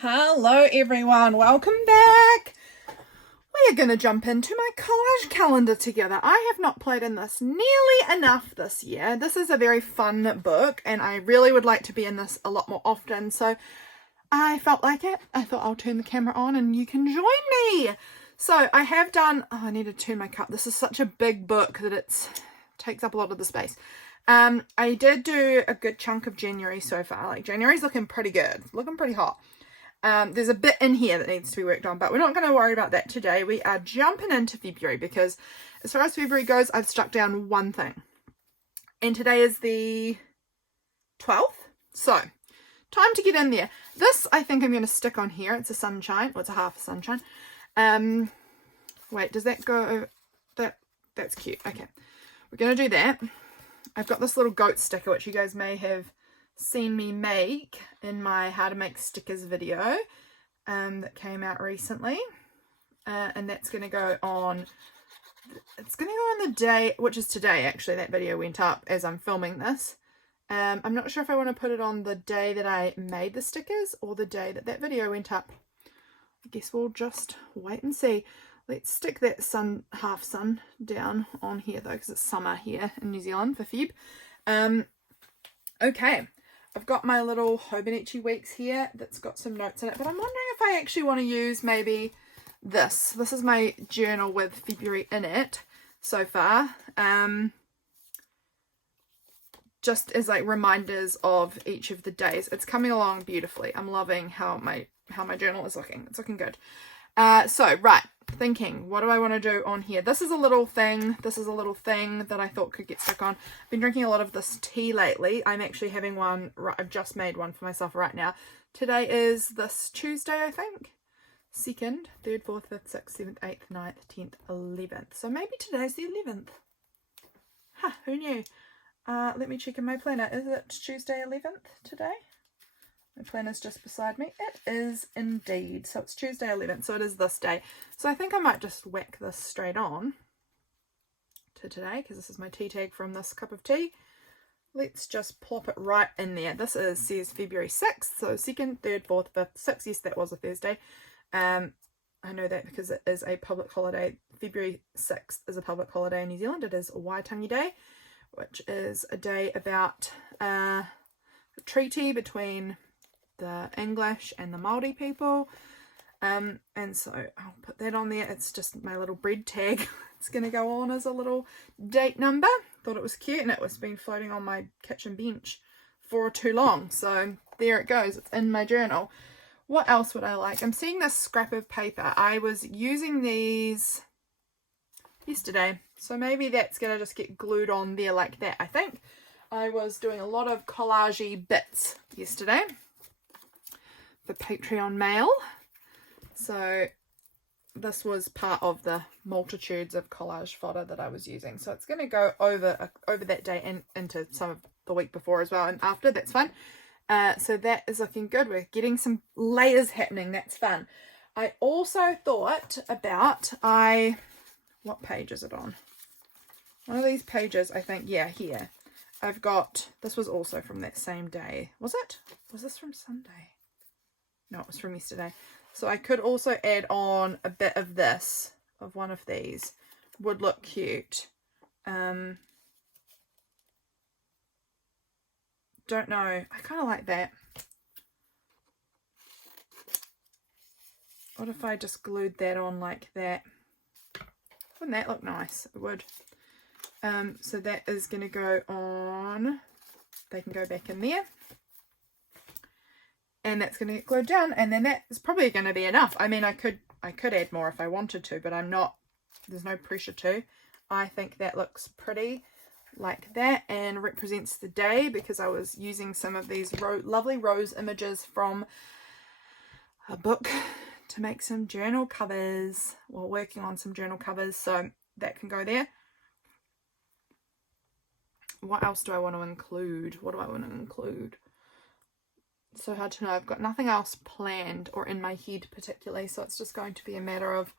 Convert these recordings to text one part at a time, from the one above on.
Hello everyone, welcome back. We are going to jump into my collage calendar together. I have not played in this nearly enough this year. This is a very fun book and I really would like to be in this a lot more often, so I felt like it. I thought I'll turn the camera on and you can join me. So I have done, I need to turn my cup. This is such a big book that it takes up a lot of the space. I did do a good chunk of January so far. Like January's looking pretty good, looking pretty hot. There's a bit in here that needs to be worked on, but we're not going to worry about that today. We are jumping into February because as far as February goes, I've stuck down one thing. And today is the 12th. So, time to get in there. This, I think I'm going to stick on here. It's a sunshine. Well, it's a half a sunshine. Wait, does that go? That's cute. Okay. We're going to do that. I've got this little goat sticker, which you guys may have seen me make in my how to make stickers video that came out recently, and that's going to go on, it's going to go on the day, which is today actually. That video went up as I'm filming this. I'm not sure if I want to put it on the day that I made the stickers or the day that that video went up. I guess we'll just wait and see. Let's stick that half sun down on here though, because it's summer here in New Zealand for Feb. Okay, I've got my little Hobonichi Weeks here that's got some notes in it, but I'm wondering if I actually want to use maybe this. This is my journal with February in it so far. Just as like reminders of each of the days. It's coming along beautifully. I'm loving how my journal is looking. It's looking good. So right, thinking, what do I want to do on here? This is a little thing that I thought could get stuck on. I've been drinking a lot of this tea lately. I'm actually having one, I've just made one for myself right now. Today is this Tuesday, I think. 2nd, 3rd, 4th, 5th, 6th, 7th, 8th, 9th, 10th, 11th. So maybe today's the 11th. Huh, who knew? Let me check in my planner. Is it Tuesday 11th today? My planner's just beside me. It is indeed. So it's Tuesday 11th. So it is this day. So I think I might just whack this straight on to today because this is my tea tag from this cup of tea. Let's just plop it right in there. This says February 6th. So 2nd, 3rd, 4th, 5th, 6th. Yes, that was a Thursday. I know that because it is a public holiday. February 6th is a public holiday in New Zealand. It is Waitangi Day, which is a day about a treaty between the English and the Māori people, and so I'll put that on there. It's just my little bread tag. It's going to go on as a little date number. Thought it was cute, and it was been floating on my kitchen bench for too long, so there it goes. It's in my journal. What else would I like? I'm seeing this scrap of paper. I was using these yesterday, so maybe that's going to just get glued on there like that. I think I was doing a lot of collage-y bits yesterday for Patreon mail, so this was part of the multitudes of collage fodder that I was using. So it's going to go over that day and into some of the week before as well, and after. That's fun. So that is looking good. We're getting some layers happening. That's fun. I also thought about, what page is it on? One of these pages, I think. Yeah, here. I've got, this was also from that same day. Was it? Was this from Sunday? No, it was from yesterday. So I could also add on a bit of this, of one of these. Would look cute. Don't know. I kind of like that. What if I just glued that on like that? Wouldn't that look nice? It would. So that is going to go on. They can go back in there. And that's going to get glued down, and then that is probably going to be enough. I mean, I could add more if I wanted to, but I'm not. There's no pressure to. I think that looks pretty like that and represents the day, because I was using some of these lovely rose images from a book to make some journal covers, while working on some journal covers, so that can go there. What else do I want to include? What do I want to include? So hard to know. I've got nothing else planned or in my head particularly, so it's just going to be a matter of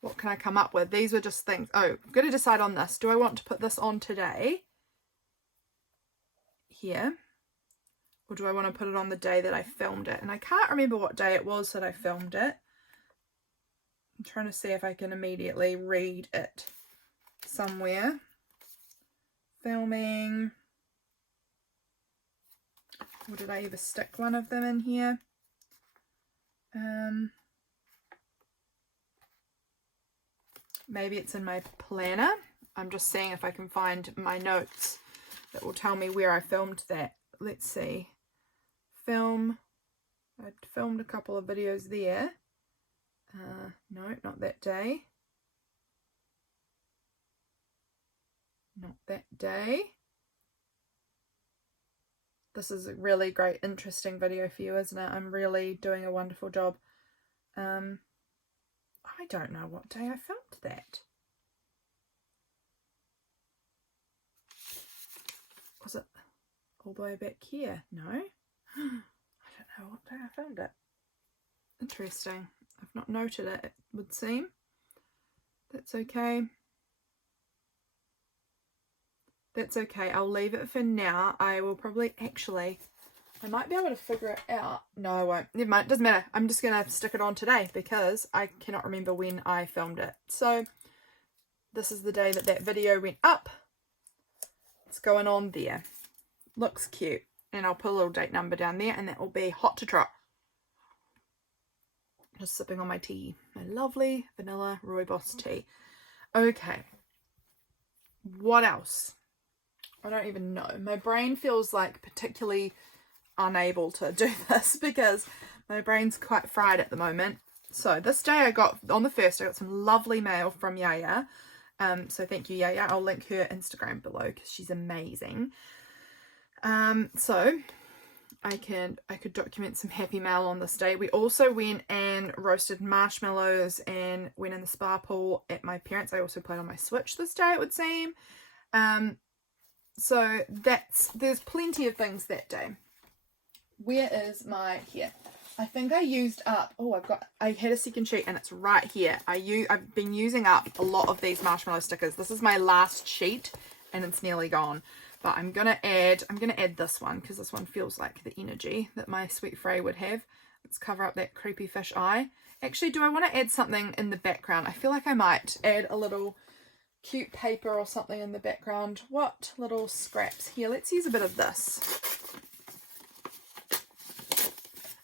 what can I come up with. These were just things. Oh, I've got to decide on this. Do I want to put this on today here, or do I want to put it on the day that I filmed it? And I can't remember what day it was that I filmed it. I'm trying to see if I can immediately read it somewhere. Filming. Or did I ever stick one of them in here? Maybe it's in my planner. I'm just seeing if I can find my notes that will tell me where I filmed that. Let's see. Film. I filmed a couple of videos there. No, not that day. Not that day. This is a really great, interesting video for you, isn't it? I'm really doing a wonderful job. I don't know what day I filmed that. Was it all the way back here? No. I don't know what day I filmed it. Interesting. I've not noted it, it would seem. That's okay. That's okay. I'll leave it for now. I will probably actually... I might be able to figure it out. No, I won't. Never mind. It doesn't matter. I'm just going to stick it on today because I cannot remember when I filmed it. So this is the day that that video went up. It's going on there. Looks cute. And I'll put a little date number down there and that will be hot to trot. Just sipping on my tea. My lovely vanilla rooibos tea. Okay. What else? I don't even know. My brain feels like particularly unable to do this because my brain's quite fried at the moment. So this day I got, on the 1st, I got some lovely mail from Yaya. So thank you, Yaya. I'll link her Instagram below because she's amazing. So I could document some happy mail on this day. We also went and roasted marshmallows and went in the spa pool at my parents'. I also played on my Switch this day, it would seem. So there's plenty of things that day. Where is my, here, I think I used up, I had a second sheet and it's right here. I've been using up a lot of these marshmallow stickers. This is my last sheet and it's nearly gone. But I'm going to add this one because this one feels like the energy that my sweet Frey would have. Let's cover up that creepy fish eye. Actually, do I want to add something in the background? I feel like I might add a little cute paper or something in the background. What little scraps? Here, let's use a bit of this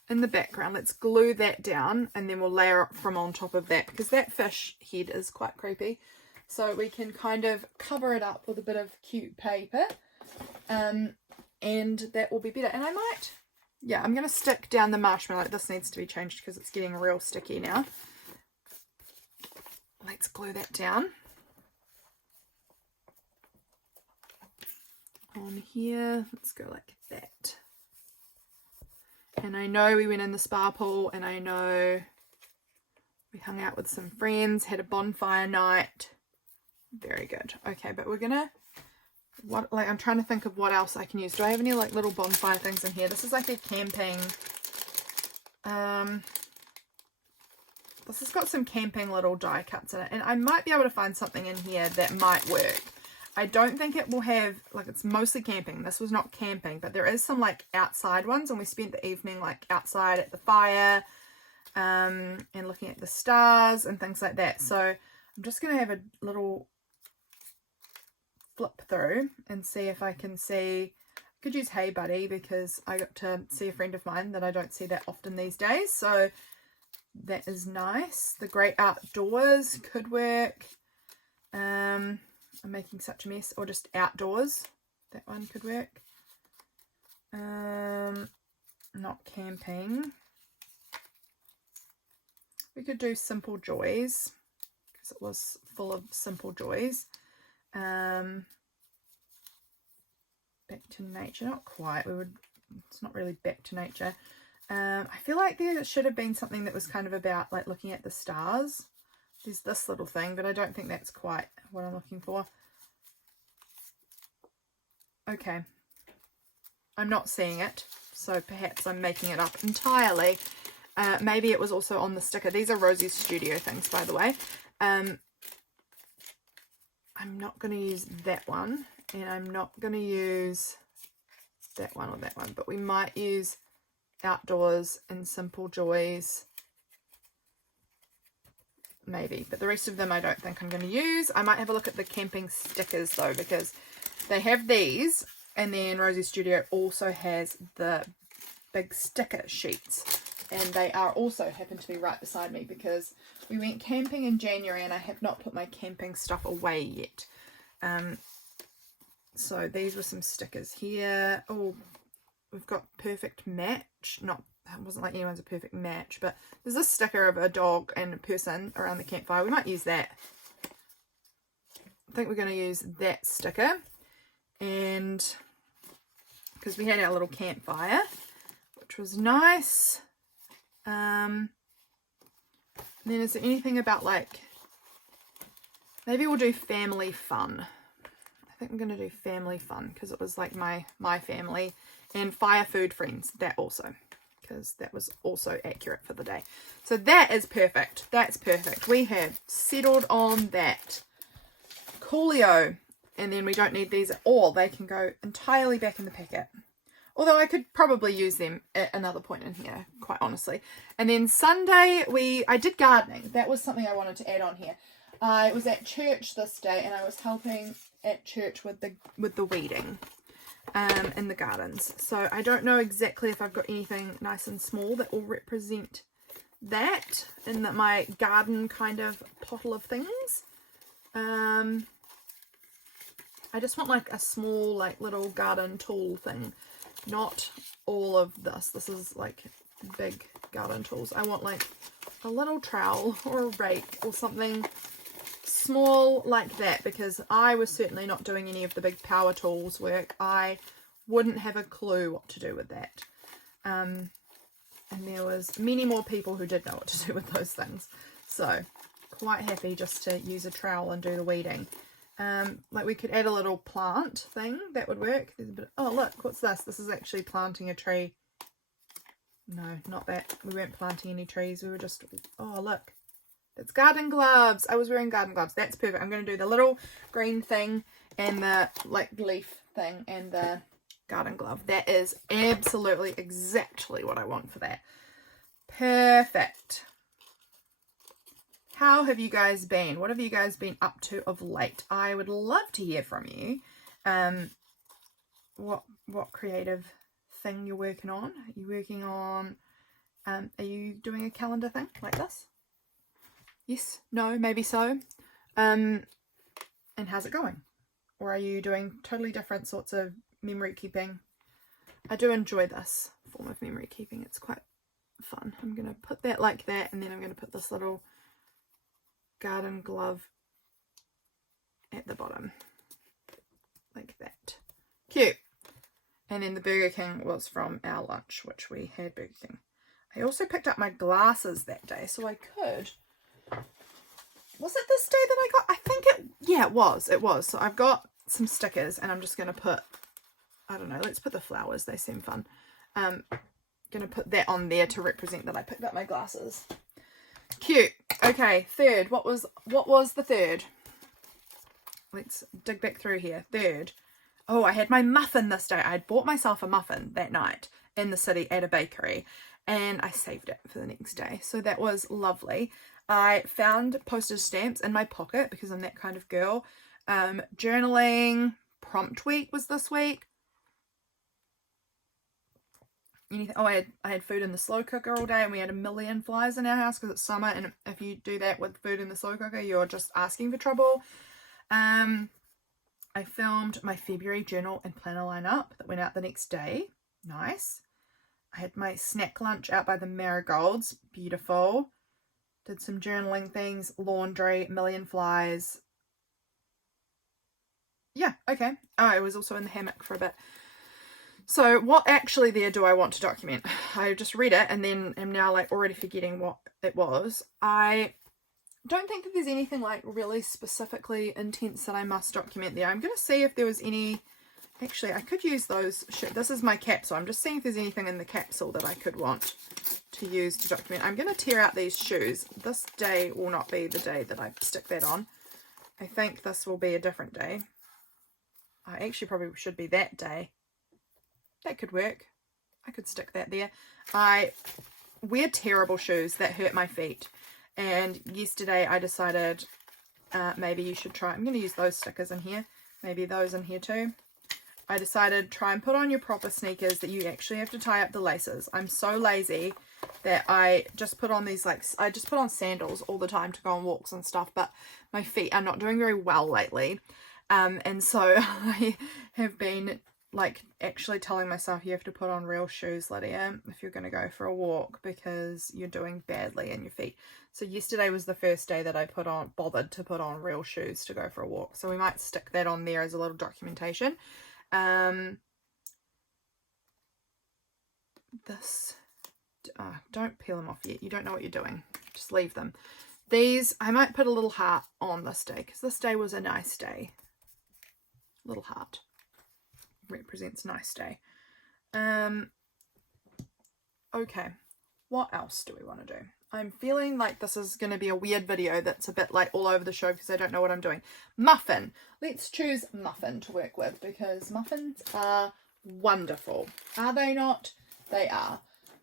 in the background. Let's glue that down and then we'll layer it from on top of that because that fish head is quite creepy. So we can kind of cover it up with a bit of cute paper and that will be better. And I might, yeah, I'm going to stick down the marshmallow. This needs to be changed because it's getting real sticky now. Let's glue that down. On here, let's go like that. And I know we went in the spa pool and I know we hung out with some friends, had a bonfire night. Very good. Okay, but we're gonna, I'm trying to think of what else I can use. Do I have any like little bonfire things in here? This is like a camping, this has got some camping little die cuts in it. And I might be able to find something in here that might work. I don't think it will have, like, it's mostly camping. This was not camping, but there is some like outside ones and we spent the evening like outside at the fire and looking at the stars and things like that. So I'm just going to have a little flip through and see if I can see. I could use Hey Buddy because I got to see a friend of mine that I don't see that often these days. So that is nice. The Great Outdoors could work. I'm making such a mess. Or just Outdoors. That one could work. Not camping. We could do Simple Joys because it was full of simple joys. Back to nature. Not quite. It's not really back to nature. I feel like there should have been something that was kind of about like looking at the stars. There's this little thing, but I don't think that's quite what I'm looking for. Okay. I'm not seeing it, so perhaps I'm making it up entirely. Maybe it was also on the sticker. These are Rosie's Studio things, by the way. I'm not going to use that one, and I'm not going to use that one or that one, but we might use Outdoors and Simple Joys. Maybe, but the rest of them I don't think I'm going to use. I might have a look at the camping stickers though, because they have these, and then Rosie Studio also has the big sticker sheets, and they are also happen to be right beside me because we went camping in January and I have not put my camping stuff away yet. So these were some stickers here. Oh, we've got perfect match. Not, it wasn't like anyone's a perfect match, but there's this sticker of a dog and a person around the campfire. We might use that. I think we're going to use that sticker, and because we had our little campfire, which was nice. And then is there anything about like, maybe we'll do family fun. I think I'm going to do family fun because it was like my family, and fire food friends, that also, because that was also accurate for the day. So that is perfect. That's perfect. We have settled on that. Coolio. And then we don't need these at all. They can go entirely back in the packet. Although I could probably use them at another point in here, quite honestly. And then Sunday, I did gardening. That was something I wanted to add on here. I was at church this day, and I was helping at church with the weeding in the gardens. So I don't know exactly if I've got anything nice and small that will represent that in my garden kind of pottle of things. I just want like a small like little garden tool thing, not all of this. This is like big garden tools. I want like a little trowel or a rake or something small like that, because I was certainly not doing any of the big power tools work. I wouldn't have a clue what to do with that. And there was many more people who did know what to do with those things. So quite happy just to use a trowel and do the weeding. Like we could add a little plant thing, that would work. There's a bit, oh look, what's this? This is actually planting a tree. No, not that. We weren't planting any trees. We were just, oh look, it's garden gloves. I was wearing garden gloves. That's perfect. I'm going to do the little green thing and the like leaf thing and the garden glove. That is absolutely exactly what I want for that. Perfect. How have you guys been? What have you guys been up to of late? I would love to hear from you. What creative thing you're working on? Are you working on, are you doing a calendar thing like this? Yes, no, maybe so. And how's it going? Or are you doing totally different sorts of memory keeping? I do enjoy this form of memory keeping. It's quite fun. I'm going to put that like that, and then I'm going to put this little garden glove at the bottom like that. Cute. And then the Burger King was from our lunch, which we had Burger King. I also picked up my glasses that day, so I could, was it this day that I got, I think it was. So I've got some stickers, and I'm just going to put, I don't know, let's put the flowers, they seem fun. Going to put that on there to represent that I picked up my glasses. Cute. Okay, third. What was the third? Let's dig back through here. Third. Oh, I had my muffin this day. I had bought myself a muffin that night in the city at a bakery, and I saved it for the next day. So that was lovely. I found postage stamps in my pocket because I'm that kind of girl. Journaling prompt week was this week. Anything? Oh, I had food in the slow cooker all day, and we had a million flies in our house because it's summer, and if you do that with food in the slow cooker, you're just asking for trouble. I filmed my February journal and planner lineup that went out the next day. Nice. I had my snack lunch out by the marigolds. Beautiful. Did some journaling things, laundry, million flies. Yeah, okay. Oh, I was also in the hammock for a bit. So what actually there do I want to document? I just read it and then am now like already forgetting what it was. I don't think that there's anything like really specifically intense that I must document there. I'm going to see if there was any, actually I could use those, this is my capsule. I'm just seeing if there's anything in the capsule that I could want to use to document. I'm going to tear out these shoes. This day will not be the day that I stick that on. I think this will be a different day. I actually probably should be that day. That could work. I could stick that there. I wear terrible shoes that hurt my feet. And yesterday I decided maybe you should try. I'm going to use those stickers in here. Maybe those in here too. I decided try and put on your proper sneakers that you actually have to tie up the laces. I'm so lazy that I just put on these, like, I just put on sandals all the time to go on walks and stuff, but my feet are not doing very well lately. And so I have been like actually telling myself you have to put on real shoes, Lydia, if you're going to go for a walk because you're doing badly in your feet. So yesterday was the first day that I bothered to put on real shoes to go for a walk. So we might stick that on there as a little documentation. Don't peel them off yet. You don't know what you're doing. Just leave them. These, I might put a little heart on this day because this day was a nice day. Little heart represents nice day. Okay, what else do we want to do? I'm feeling like this is going to be a weird video that's a bit like all over the show because I don't know what I'm doing. Muffin. Let's choose muffin to work with because muffins are wonderful. Are they not? They are.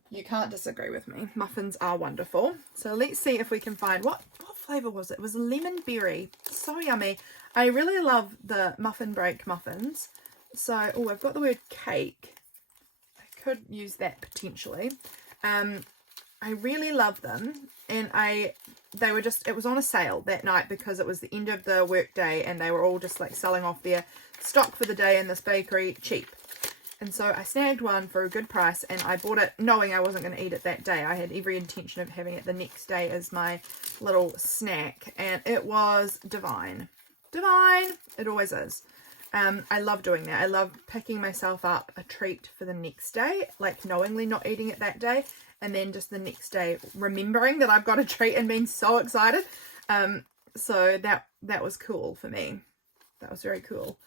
You can't disagree with me. Muffins are wonderful. So let's see if we can find, what flavour was it? It was a lemon berry. So yummy. I really love the muffin break muffins. So, I've got the word cake. I could use that potentially. I really love them, and it was on a sale that night because it was the end of the work day and they were all just like selling off their stock for the day in this bakery cheap. And so I snagged one for a good price and I bought it knowing I wasn't going to eat it that day. I had every intention of having it the next day as my little snack, and it was divine. Divine! It always is. I love doing that. I love picking myself up a treat for the next day, like knowingly not eating it that day, and then just the next day remembering that I've got a treat and being so excited. So that was cool for me. That was very cool.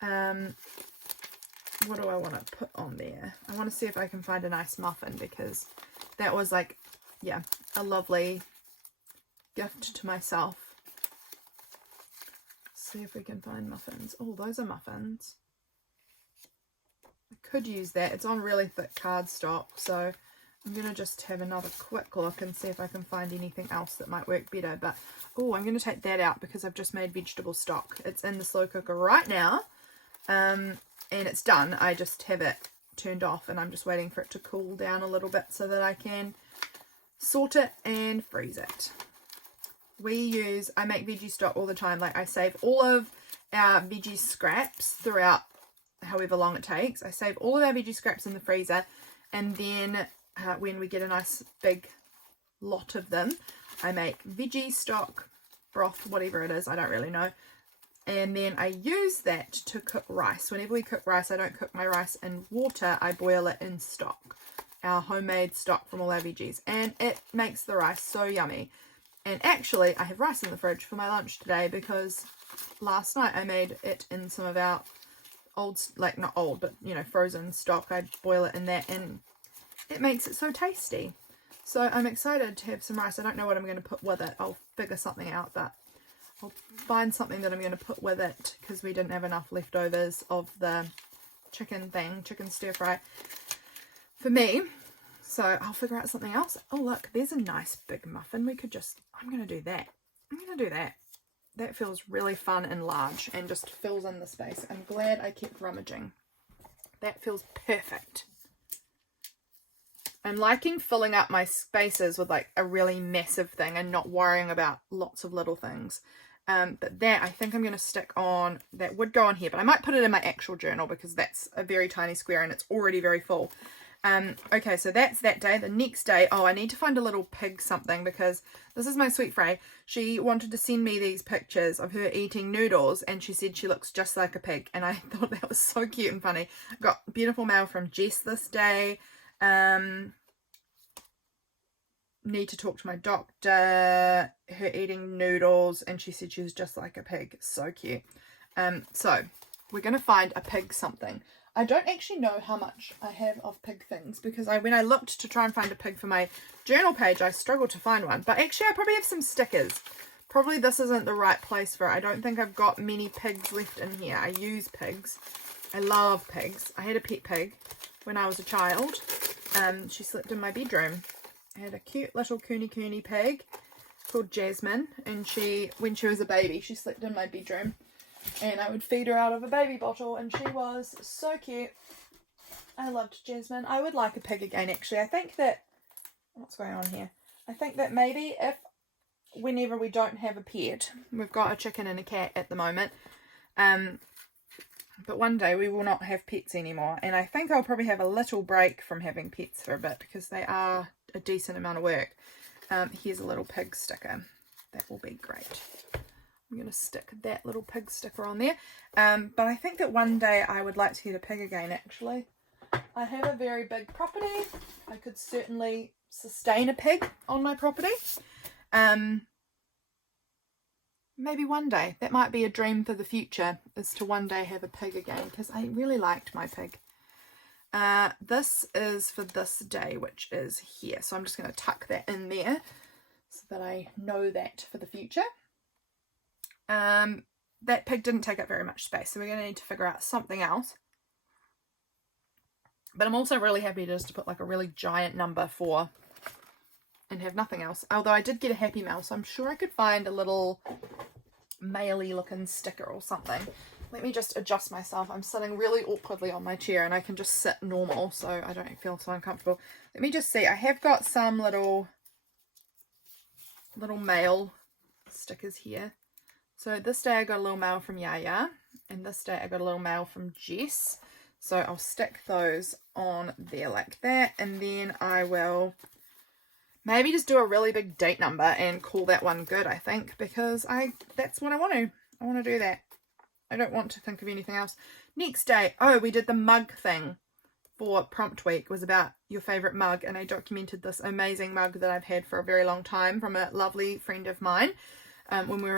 What do I want to put on there? I want to see if I can find a nice muffin because that was like, yeah, a lovely gift to myself. See if we can find muffins. Oh, those are muffins. I could use that. It's on really thick cardstock, so I'm going to just have another quick look and see if I can find anything else that might work better. But, oh, I'm going to take that out because I've just made vegetable stock. It's in the slow cooker right now, and it's done. I just have it turned off, and I'm just waiting for it to cool down a little bit so that I can sort it and freeze it. I make veggie stock all the time. Like, I save all of our veggie scraps throughout however long it takes. I save all of our veggie scraps in the freezer, and then when we get a nice big lot of them, I make veggie stock, broth, whatever it is, I don't really know. And then I use that to cook rice. Whenever we cook rice, I don't cook my rice in water, I boil it in stock. Our homemade stock from all our veggies. And it makes the rice so yummy. And actually, I have rice in the fridge for my lunch today because last night I made it in some of our old, like not old, but you know, frozen stock. I boil it in that and it makes it so tasty. So I'm excited to have some rice. I don't know what I'm going to put with it. I'll figure something out, but I'll find something that I'm going to put with it because we didn't have enough leftovers of the chicken stir fry for me. So I'll figure out something else. Oh, look, there's a nice big muffin. I'm going to do that. That feels really fun and large and just fills in the space. I'm glad I kept rummaging. That feels perfect. I'm liking filling up my spaces with like a really massive thing and not worrying about lots of little things. But that I think I'm going to stick on, that would go on here, but I might put it in my actual journal because that's a very tiny square and it's already very full. Okay, so that's that day. The next day, I need to find a little pig something because this is my sweet Frey. She wanted to send me these pictures of her eating noodles and she said she looks just like a pig, and I thought that was so cute and funny. I got beautiful mail from Jess this day. Need to talk to my doctor. Her eating noodles and she said she was just like a pig. So cute. So we're going to find a pig something. I don't actually know how much I have of pig things because when I looked to try and find a pig for my journal page, I struggled to find one. But actually, I probably have some stickers. Probably this isn't the right place for it. I don't think I've got many pigs left in here. I use pigs. I love pigs. I had a pet pig. when I was a child. She slept in my bedroom. I had a cute little cooney pig called Jasmine, and when she was a baby, she slept in my bedroom, and I would feed her out of a baby bottle, and she was so cute. I loved Jasmine. I would like a pig again, actually. I think that, what's going on here? I think that maybe whenever we don't have a pet, we've got a chicken and a cat at the moment, but one day we will not have pets anymore, and I think I'll probably have a little break from having pets for a bit, because they are a decent amount of work. Here's a little pig sticker. That will be great. I'm going to stick that little pig sticker on there. But I think that one day I would like to get a pig again, actually. I have a very big property. I could certainly sustain a pig on my property. Maybe one day. That might be a dream for the future, is to one day have a pig again, because I really liked my pig. This is for this day, which is here. So I'm just going to tuck that in there so that I know that for the future. That pig didn't take up very much space, so we're going to need to figure out something else. But I'm also really happy just to put like a really giant number 4 and have nothing else. Although I did get a Happy Mail, so I'm sure I could find a little mail-y looking sticker or something. Let me just adjust myself. I'm sitting really awkwardly on my chair, and I can just sit normal so I don't feel so uncomfortable. Let me just see. I have got some little mail stickers here. So this day I got a little mail from Yaya, and this day I got a little mail from Jess. So I'll stick those on there like that, and then I will maybe just do a really big date number and call that one good, I think, because that's what I want to. I want to do that. I don't want to think of anything else. Next day, oh, we did the mug thing for Prompt Week. It was about your favourite mug, and I documented this amazing mug that I've had for a very long time from a lovely friend of mine when we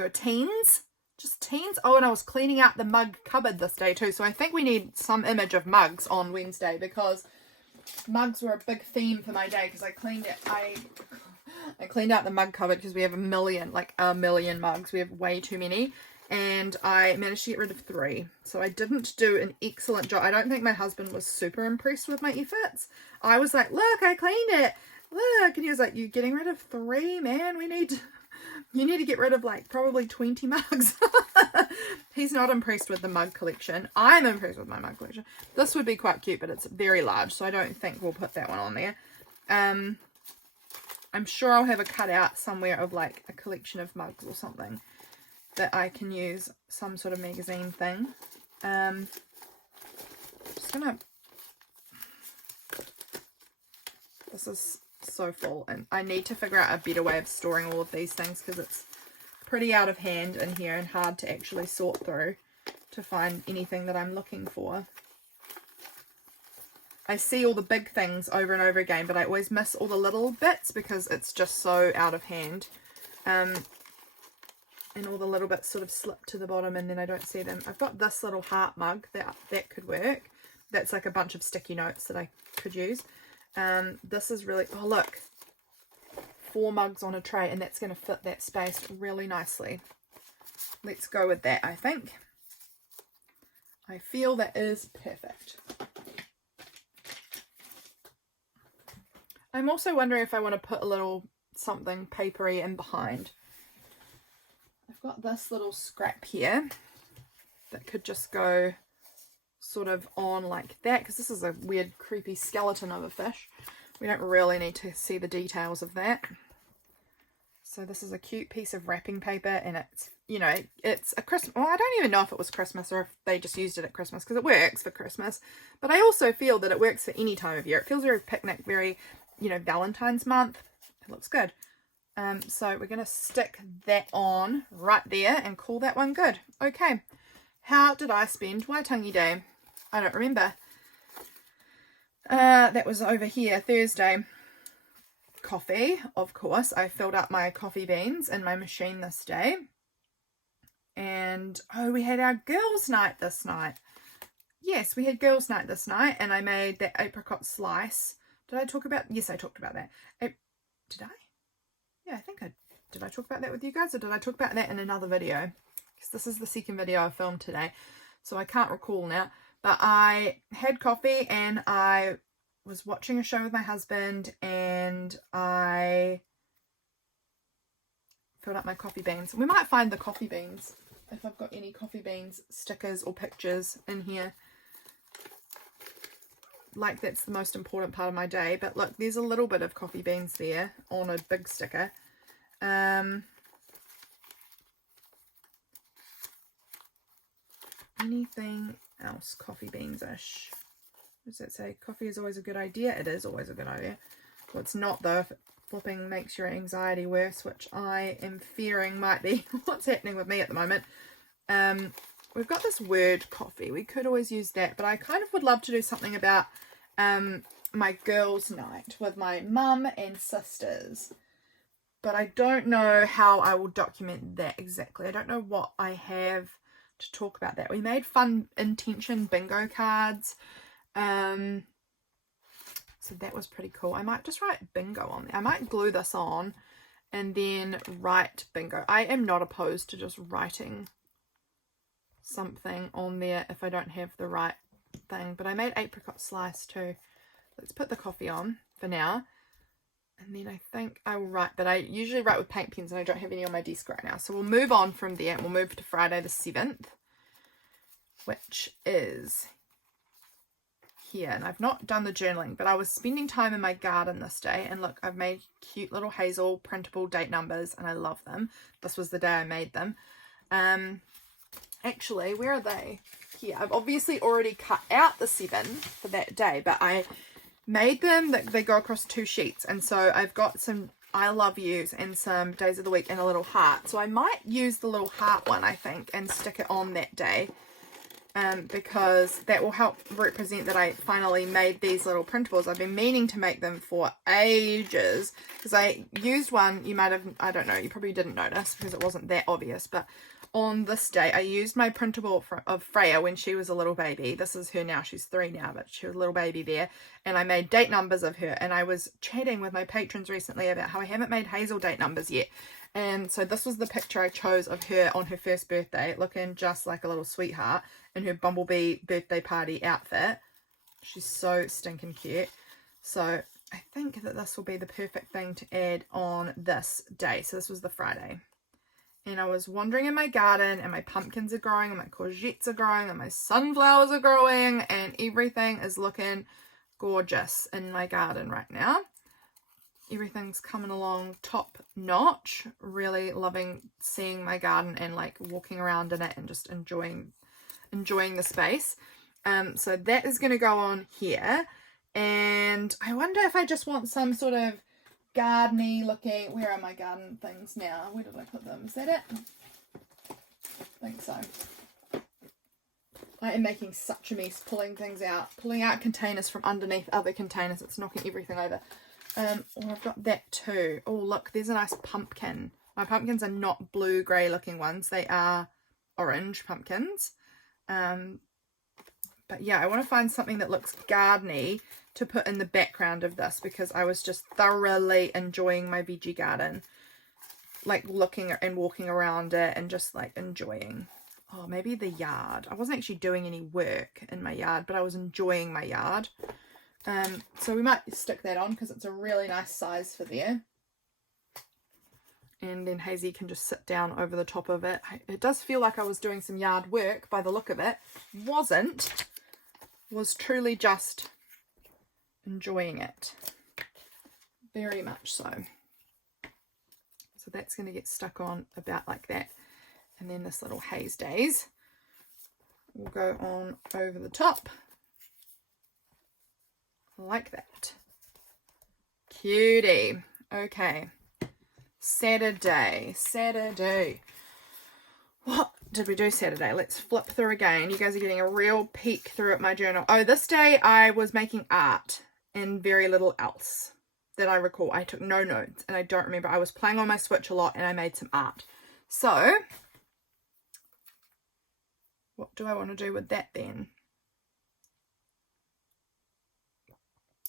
were teens. Just teens. Oh, and I was cleaning out the mug cupboard this day too. So I think we need some image of mugs on Wednesday, because mugs were a big theme for my day, because I cleaned out the mug cupboard because we have a million mugs. We have way too many. And I managed to get rid of 3. So I didn't do an excellent job. I don't think my husband was super impressed with my efforts. I was like, look, I cleaned it. Look. And he was like, you're getting rid of 3, man. You need to get rid of like probably 20 mugs. He's not impressed with the mug collection. I'm impressed with my mug collection. This would be quite cute, but it's very large, so I don't think we'll put that one on there. I'm sure I'll have a cutout somewhere of like a collection of mugs or something that I can use, some sort of magazine thing. Just gonna, this is so full, and I need to figure out a better way of storing all of these things, because it's pretty out of hand in here and hard to actually sort through to find anything that I'm looking for. I see all the big things over and over again, but I always miss all the little bits because it's just so out of hand. And all the little bits sort of slip to the bottom and then I don't see them. I've got this little heart mug that could work. That's like a bunch of sticky notes that I could use. This is really, oh look, 4 mugs on a tray, and that's going to fit that space really nicely. Let's go with that, I think. I feel that is perfect. I'm also wondering if I want to put a little something papery in behind. I've got this little scrap here that could just go sort of on like that, because this is a weird creepy skeleton of a fish. We don't really need to see the details of that. So this is a cute piece of wrapping paper, and it's, you know, it's a Christmas, well, I don't even know if it was Christmas or if they just used it at Christmas, because it works for Christmas, but I also feel that it works for any time of year. It feels very picnic, very, you know, Valentine's month. It looks good. So we're going to stick that on right there and call that one good. Okay, how did I spend Waitangi Day? I don't remember. That was over here, Thursday. Coffee, of course. I filled up my coffee beans in my machine this day. And, oh, we had our girls' night this night. Yes, we had girls' night this night, and I made that apricot slice. Did I talk about, yes, I talked about that. Did I? Yeah, I think did I talk about that with you guys, or did I talk about that in another video? Because this is the second video I filmed today, so I can't recall now. But I had coffee and I was watching a show with my husband, and I filled up my coffee beans. We might find the coffee beans if I've got any coffee beans stickers or pictures in here. Like, that's the most important part of my day. But look, there's a little bit of coffee beans there on a big sticker. Anything else coffee beans-ish? Does that say coffee is always a good idea? It is always a good idea. What's not, though, if it flipping makes your anxiety worse, which I am fearing might be what's happening with me at the moment. We've got this word coffee. We could always use that, but I kind of would love to do something about my girls' night with my mum and sisters. But I don't know how I will document that exactly. I don't know what I have to talk about that. We made fun intention bingo cards. So that was pretty cool. I might just write bingo on there. I might glue this on and then write bingo. I am not opposed to just writing something on there if I don't have the right thing. But I made apricot slice too. Let's put the coffee on for now. And then I think I will write, but I usually write with paint pens and I don't have any on my desk right now. So we'll move on from there and we'll move to Friday the 7th, which is here. And I've not done the journaling, but I was spending time in my garden this day. And look, I've made cute little hazel printable date numbers and I love them. This was the day I made them. Actually, where are they? Here. I've obviously already cut out the 7 for that day, but I made them that they go across 2 sheets, and so I've got some I love yous and some days of the week and a little heart. So I might use the little heart one, I think, and stick it on that day, because that will help represent that I finally made these little printables. I've been meaning to make them for ages, because I used one, you might have, I don't know, you probably didn't notice because it wasn't that obvious, but on this day I used my printable of Freya when she was a little baby. This is her now, she's 3 now, but she was a little baby there, and I made date numbers of her. And I was chatting with my patrons recently about how I haven't made Hazel date numbers yet, and so this was the picture I chose of her on her first birthday, looking just like a little sweetheart in her bumblebee birthday party outfit. She's so stinking cute. So I think that this will be the perfect thing to add on this day. So this was the Friday. And I was wandering in my garden, and my pumpkins are growing, and my courgettes are growing, and my sunflowers are growing, and everything is looking gorgeous in my garden right now. Everything's coming along top notch. Really loving seeing my garden and like walking around in it and just enjoying the space. So that is going to go on here. And I wonder if I just want some sort of gardeny looking, where are my garden things now? Where did I put them? Is that it? I think so. I am making such a mess pulling things out, pulling out containers from underneath other containers. It's knocking everything over. Oh, I've got that too. Oh, look, there's a nice pumpkin. My pumpkins are not blue grey looking ones. They are orange pumpkins. But yeah, I want to find something that looks gardeny to put in the background of this, because I was just thoroughly enjoying my veggie garden, like looking and walking around it and just like enjoying. Oh, maybe the yard. I wasn't actually doing any work in my yard, but I was enjoying my yard. So we might stick that on because it's a really nice size for there. And then Hazy can just sit down over the top of it. It does feel like I was doing some yard work by the look of it. Wasn't. Was truly just enjoying it. Very much so. So that's going to get stuck on about like that. And then this little Haze Days will go on over the top. Like that. Cutie. Okay. Saturday. What did we do Saturday? Let's flip through again. You guys are getting a real peek through at my journal. Oh, this day I was making art and very little else that I recall. I took no notes and I don't remember. I was playing on my Switch a lot and I made some art. So, what do I want to do with that then?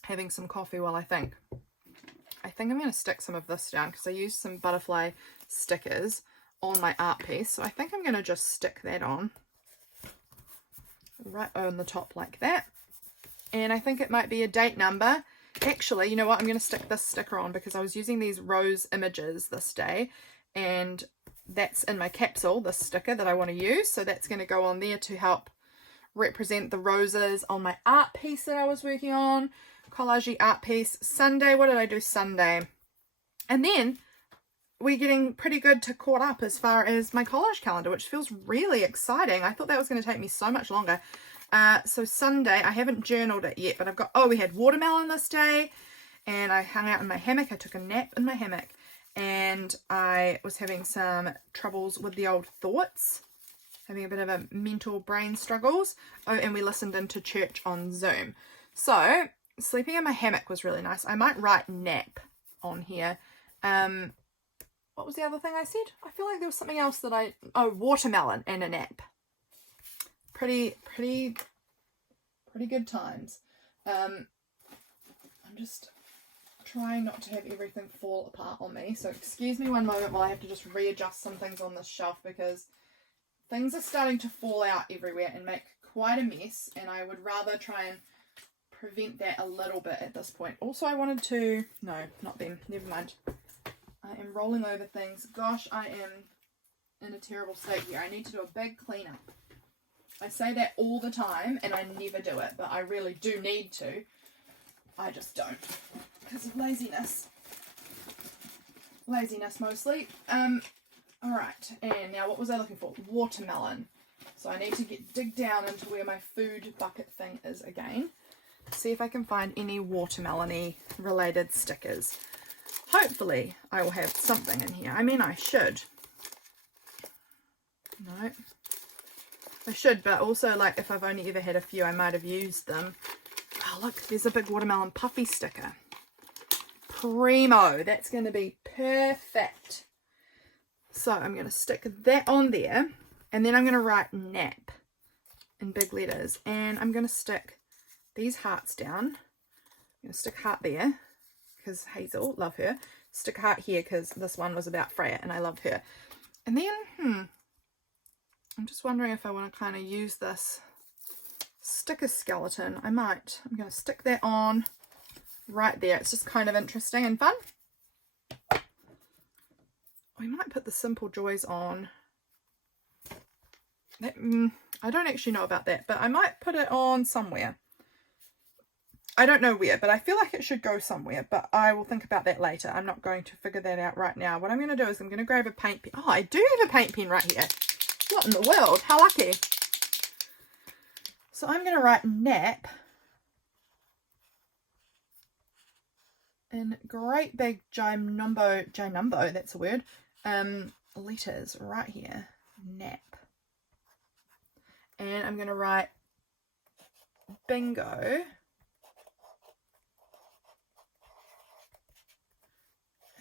Having some coffee while I think. I think I'm going to stick some of this down because I used some butterfly stickers on my art piece. So I think I'm going to just stick that on right on the top like that. And I think it might be a date number. Actually, you know what? I'm going to stick this sticker on because I was using these rose images this day, and that's in my capsule, this sticker that I want to use. So that's going to go on there to help represent the roses on my art piece that I was working on. Collage art piece. Sunday, what did I do Sunday? And then we're getting pretty good to caught up as far as my collage calendar, which feels really exciting. I thought that was going to take me so much longer. So Sunday, I haven't journaled it yet, but I've got, we had watermelon this day, and I hung out in my hammock. I took a nap in my hammock, and I was having some troubles with the old thoughts, having a bit of a mental brain struggles. Oh, and we listened into church on Zoom. So sleeping in my hammock was really nice. I might write nap on here. What was the other thing I said? I feel like there was something else that watermelon and a nap. Pretty good times. I'm just trying not to have everything fall apart on me. So excuse me one moment while I have to just readjust some things on this shelf, because things are starting to fall out everywhere and make quite a mess, and I would rather try and prevent that a little bit at this point. Also, I wanted to, no, not them, never mind. I am rolling over things. Gosh, I am in a terrible state here. I need to do a big cleanup. I say that all the time and I never do it, but I really do need to. I just don't because of laziness. Laziness mostly. Alright, and now what was I looking for? Watermelon. So I need to dig down into where my food bucket thing is again. See if I can find any watermelon-y related stickers. Hopefully I will have something in here. I mean, I should. No. I should, but also, like, if I've only ever had a few, I might have used them. Oh, look, there's a big watermelon puffy sticker. Primo. That's going to be perfect. So I'm going to stick that on there, and then I'm going to write nap in big letters, and I'm going to stick these hearts down. I'm going to stick a heart there because Hazel, love her. Stick a heart here because this one was about Freya and I loved her. And then, I'm just wondering if I want to kind of use this sticker skeleton. I might. I'm going to stick that on right there. It's just kind of interesting and fun. We might put the Simple Joys on. That, I don't actually know about that, but I might put it on somewhere. I don't know where, but I feel like it should go somewhere, but I will think about that later. I'm not going to figure that out right now. What I'm going to do is I'm going to grab a paint pen. Oh, I do have a paint pen right here. What in the world? How lucky. So I'm going to write nap in great big giant that's a word, letters right here, nap. And I'm going to write bingo.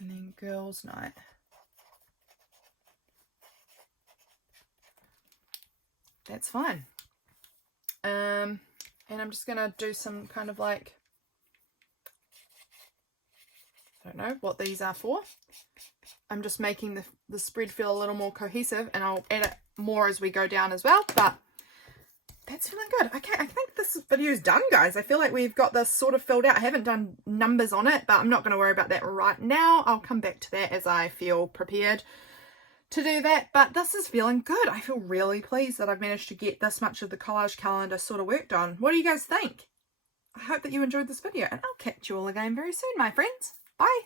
And then girls' night. That's fine. And I'm just going to do some kind of like, I don't know what these are for. I'm just making the spread feel a little more cohesive, and I'll edit more as we go down as well, but that's feeling good. Okay, I think this video is done, guys. I feel like we've got this sort of filled out. I haven't done numbers on it, but I'm not going to worry about that right now. I'll come back to that as I feel prepared to do that, but this is feeling good. I feel really pleased that I've managed to get this much of the collage calendar sort of worked on. What do you guys think? I hope that you enjoyed this video, and I'll catch you all again very soon, my friends. Bye!